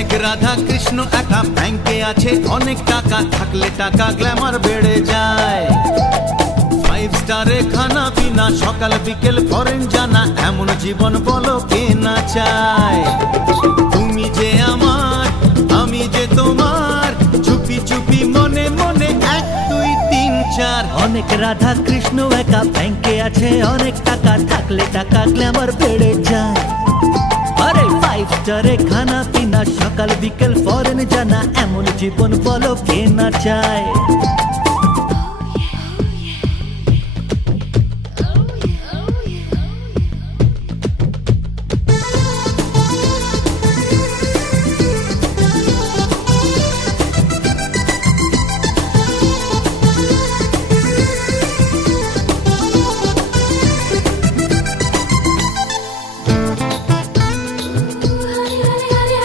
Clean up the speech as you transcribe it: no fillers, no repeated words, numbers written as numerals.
অনেক রাধা কৃষ্ণ একা ব্যাংকে আছে অনেক টাকা, থাকলে টাকা গ্ল্যামার বেড়ে যায়। 5 স্টারে খানা পিনা, সকাল বিকেল ফরেন জানা, এমন জীবন বলো কে না চায়। তুমি যে আমার, আমি যে তোমার, চুপি চুপি মনে মনে 1 2 3 4। অনেক রাধা কৃষ্ণ একা ব্যাংকে আছে অনেক টাকা, থাকলে টাকা গ্ল্যামার বেড়ে যায়। আরে 5 স্টারে খানা পিনা, সকাল বিকেল ফরেন জানা, এমন জীবন বলো কে না চায়।